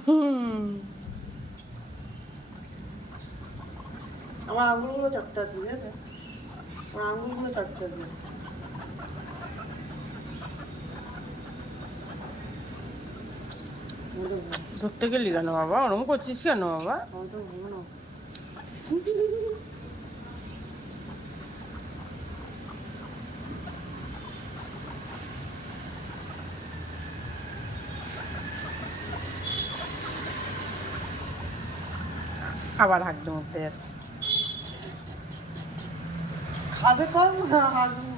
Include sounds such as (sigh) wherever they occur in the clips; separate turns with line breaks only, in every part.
হুম
আমার আঙুলগুলো চাটতে বুঝলে আমার আঙুলগুলো চটতে আছে
ধরতে গেলি কেন বাবা ওরম করছিস কেন বাবা
আমার তো ঘুমো না
আবার হাঁকতে মুখতে যাচ্ছে।
খাবে কম আগুন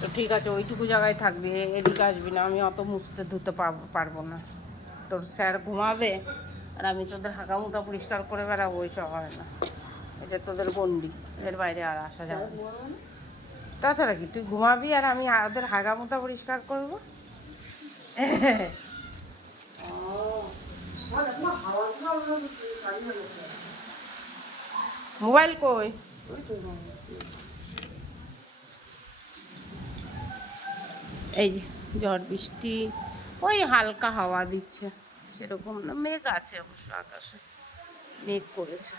তো ঠিক আছে ওইটুকু জায়গায় থাকবি এদিকে আসবি না আমি অত মুছতে ধুতে পারব না। তোর স্যার ঘুমাবে আর আমি তোদের হাঁকা মুতা পরিষ্কার করে বেড়াবো ওইসব হয় না। এটা তোদের গন্ডি এর বাইরে আর আসা যাবে। তাছাড়া কি, তুই ঘুমাবি আর আমি ওদের হাগা মুতা পরিষ্কার করব? মোবাইল কই? এই ঝড় বৃষ্টি, ওই হালকা হাওয়া দিচ্ছে, সেরকম না, মেঘ আছে অবশ্য আকাশে, মেঘ করেছে।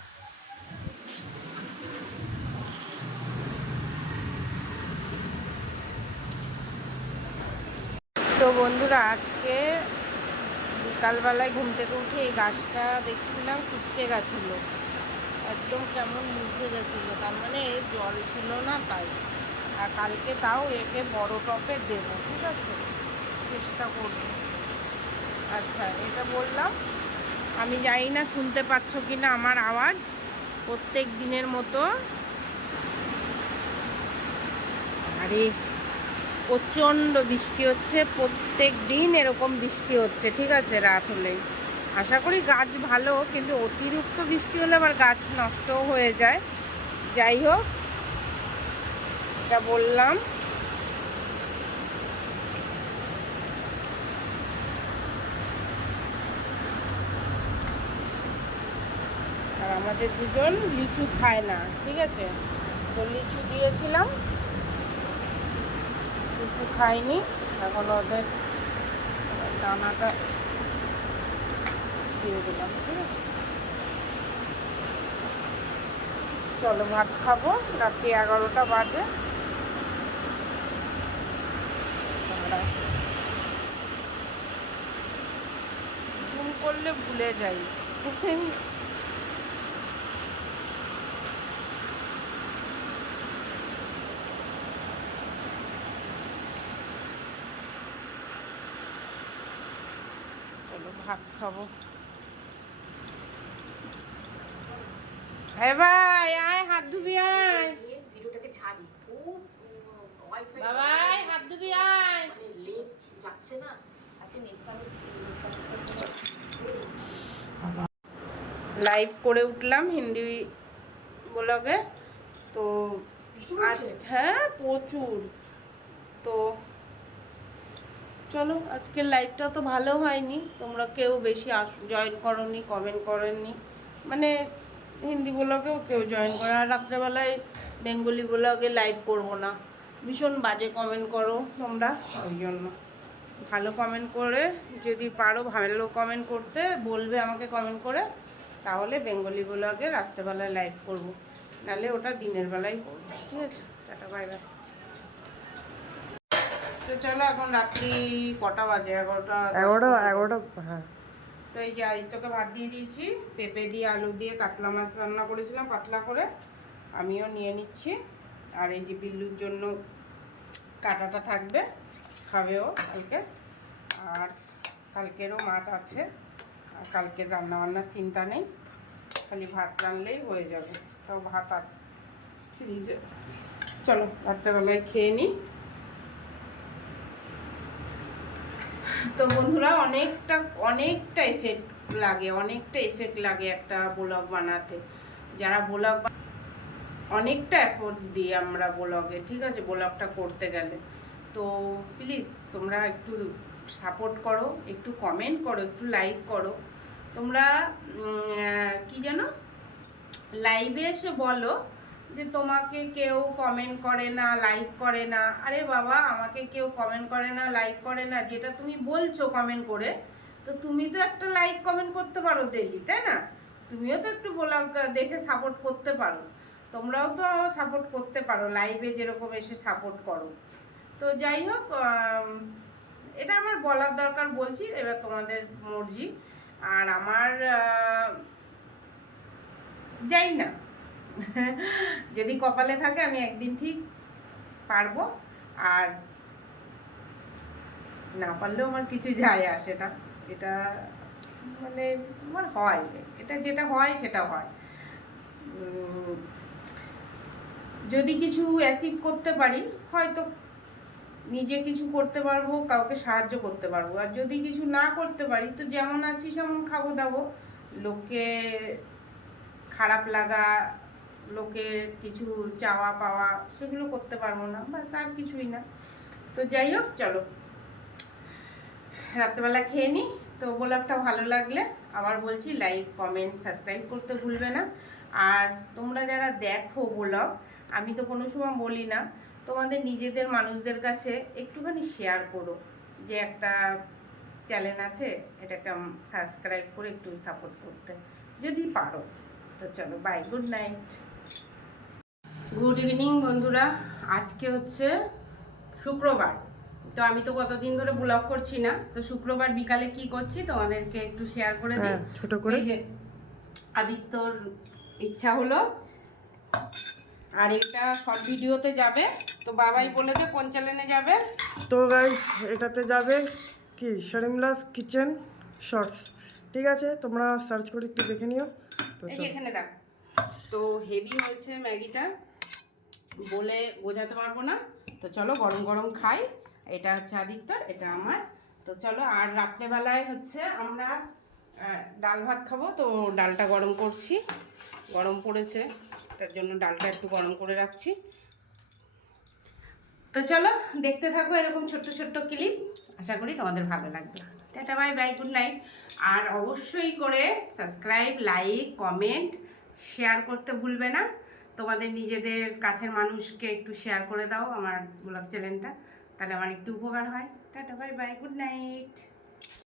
তো বন্ধুরা, আজকে বিকালবেলায় ঘুম থেকে উঠে এই গাছটা দেখছিলাম শুকিয়ে গেছিল। একদম কেমন মুখে গেছিল, তার মানে এর জল ছিল না তাই। আর কালকে তাও একে বড় টপে দেবো, ঠিক আছে? চেষ্টা করব। আচ্ছা এটা বললাম, আমি জানি না শুনতে পাচ্ছ কি না আমার আওয়াজ। প্রত্যেক দিনের মতো। আরে প্রচণ্ড বৃষ্টি হচ্ছে, প্রত্যেক দিন এরকম বৃষ্টি হচ্ছে, ঠিক আছে, রাত হলেই। আশা করি গাছ ভালো, কিন্তু অতিরিক্ত বৃষ্টি হলে আবার গাছ নষ্টও হয়ে যায়। যাই হোক, এটা বললাম। আর আমাদের দুজন লিচু খায় না, ঠিক আছে? তো লিচু দিয়েছিলাম। লিচু খাইনি। এখন ওদের দানাটা দিয়ে দিলাম, ঠিক আছে? চলো ভাত খাব, রাত্রি এগারোটা বাজে। ফোন করলে ভুলে যাই। (laughs) চলো ভাত খাব। এ ভাই আয় হাত ধুবি আয়।
ভিডিওটাকে ছাড়ি খুব ওয়াইফাই
বাবাই হাত ধুবি আয়।
মানে লেট যাচ্ছে না নেট
লাইভ করে উঠলাম হিন্দি ব্লগে তো আজ হ্যাঁ প্রচুর। তো চলো, আজকের লাইভটা তো ভালো হয়নি। তোমরা কেউ বেশি আস জয়েন করনি কমেন্ট করেননি। মানে হিন্দি ব্লগেও কেউ জয়েন করে আর রাত্রেবেলায় বেঙ্গলি ব্লগে লাইভ করব না। ভীষণ বাজে কমেন্ট করো তোমরা, ওই জন্য। ভালো কমেন্ট করে, যদি পারো ভালো কমেন্ট করতে, বলবে আমাকে কমেন্ট করে, তাহলে বেঙ্গলি ব্লগে রাত্রেবেলায় লাইভ করব। নাহলে ওটা দিনের বেলায় করব। ঠিক আছে? টাটা বাই বাই তো চলো এখন রাত্রি কটা বাজে? এগারোটা
এগারোটা এগারোটা হ্যাঁ।
তো এই যে আদিত্যকে ভাত দিয়ে দিয়েছি পেঁপে দিয়ে আলু দিয়ে কাতলা মাছ রান্না করেছিলাম পাতলা করে। আমিও নিয়ে নিচ্ছি। আর এই যে বিল্লুর জন্য কাটাটা থাকবে খাবেও কালকে। আর কালকেরও মাছ আছে আর কালকের রান্না বান্নার চিন্তা নেই। খালি ভাত রানলেই হয়ে যাবে। তাও ভাত আর ফ্রিজে। চলো রাত্রেবেলায় খেয়ে নিই তো বন্ধুরা, অনেকটা অনেকটা এফেক্ট লাগে, অনেকটা এফেক্ট লাগে একটা ব্লগ বানাতে। যারা ব্লগ অনেকটা এফোর্ট দিই আমরা ব্লগে ঠিক আছে? ব্লগটা করতে গেলে। তো প্লিজ তোমরা একটু সাপোর্ট করো, একটু কমেন্ট করো, একটু লাইক করো। তোমরা কি জানো লাইভে এসে বলো যে তোমাকে কেউ কমেন্ট করে না লাইক করে না। আরে বাবা, আমাকে কেউ কমেন্ট করে না লাইক করে না। যেটা তুমি বলছো কমেন্ট করে, তো তুমি তো একটা লাইক কমেন্ট করতে পারো ডেলি তাই না? তুমিও তো একটু ব্লগ দেখে সাপোর্ট করতে পারো। তোমরাও তো সাপোর্ট করতে পারো লাইভে যেরকম এসে সাপোর্ট করো। তো যাই হোক এটা আমার বলার দরকার বলছি, এবার তোমাদের মর্জি। আর আমার যাই না। যদি কপালে থাকে, আমি একদিন ঠিক পারব। আর না পারলেও আমার কিছু যায় আসে না। এটা মানে আমার হয়। এটা যেটা হয়, সেটা হয়। যদি কিছু অ্যাচিভ করতে পারি, হয়তো নিজে কিছু করতে পারব, কাউকে সাহায্য করতে পারব। আর যদি কিছু না করতে পারি, তো যেমন আছি, সেমন খাব দাবো লোককে খারাপ লাগা লোকের কিছু চাওয়া পাওয়া সেগুলো করতে পারব না, বাস আর কিছুই না। তো যাই হোক, চলো। রাত্রেবেলা খেয়ে নিই তো ব্লগটা ভালো লাগলে আবার বলছি লাইক কমেন্ট সাবস্ক্রাইব করতে ভুলবে না। আর তোমরা যারা দেখো ব্লগ আমি তো কোনো সময় বলি না, তোমাদের নিজেদের মানুষদের কাছে একটুখানি শেয়ার করো যে একটা চ্যানেল আছে, এটাকে সাবস্ক্রাইব করে একটু সাপোর্ট করতে, যদি পারো। তো চলো bye good night good evening বন্ধুরা। আজকে হচ্ছে শুক্রবার। তো আমি তো কতদিন ধরে ব্লগ করছি না। তো শুক্রবার বিকালে কি করছি তোমাদেরকে একটু শেয়ার করে দিই।
হ্যাঁ, ছোট করে।
যে আদিত্যর ইচ্ছা হলো। আর এটা শর্ট ভিডিওতে যাবে। তো বাবাই বলেছে কোন চ্যানেলে যাবে?
তো গাইস এটাতে যাবে কি? শরিমলাস কিচেন শর্টস ঠিক আছে তোমরা সার্চ করে একটু দেখে নিও। তো
এখানে দেখ। তো হেভি হয়েছে ম্যাগিটা। বলে বোঝাতে পারব না। তো চলো গরম গরম খাই। এটা হচ্ছে আদিত্যর, এটা আমার। তো চলো, আর রাত্রেবেলায় হচ্ছে আমরা ডাল ভাত খাব। তো ডালটা গরম করছি। গরম পড়েছে, তার জন্য ডালটা একটু গরম করে রাখছি। তো চলো, দেখতে থাকো এরকম ছোট্ট ছোট্ট ক্লিপ। আশা করি তোমাদের ভালো লাগবে। Tata, bye bye, good night. আর অবশ্যই করে সাবস্ক্রাইব, লাইক, কমেন্ট, শেয়ার করতে ভুলবে না। তোমাদের নিজেদের কাছের মানুষকে একটু শেয়ার করে দাও আমার ব্লগ চ্যানেলটা তাহলে আমার একটু উপকার হয়। Tata bye bye good night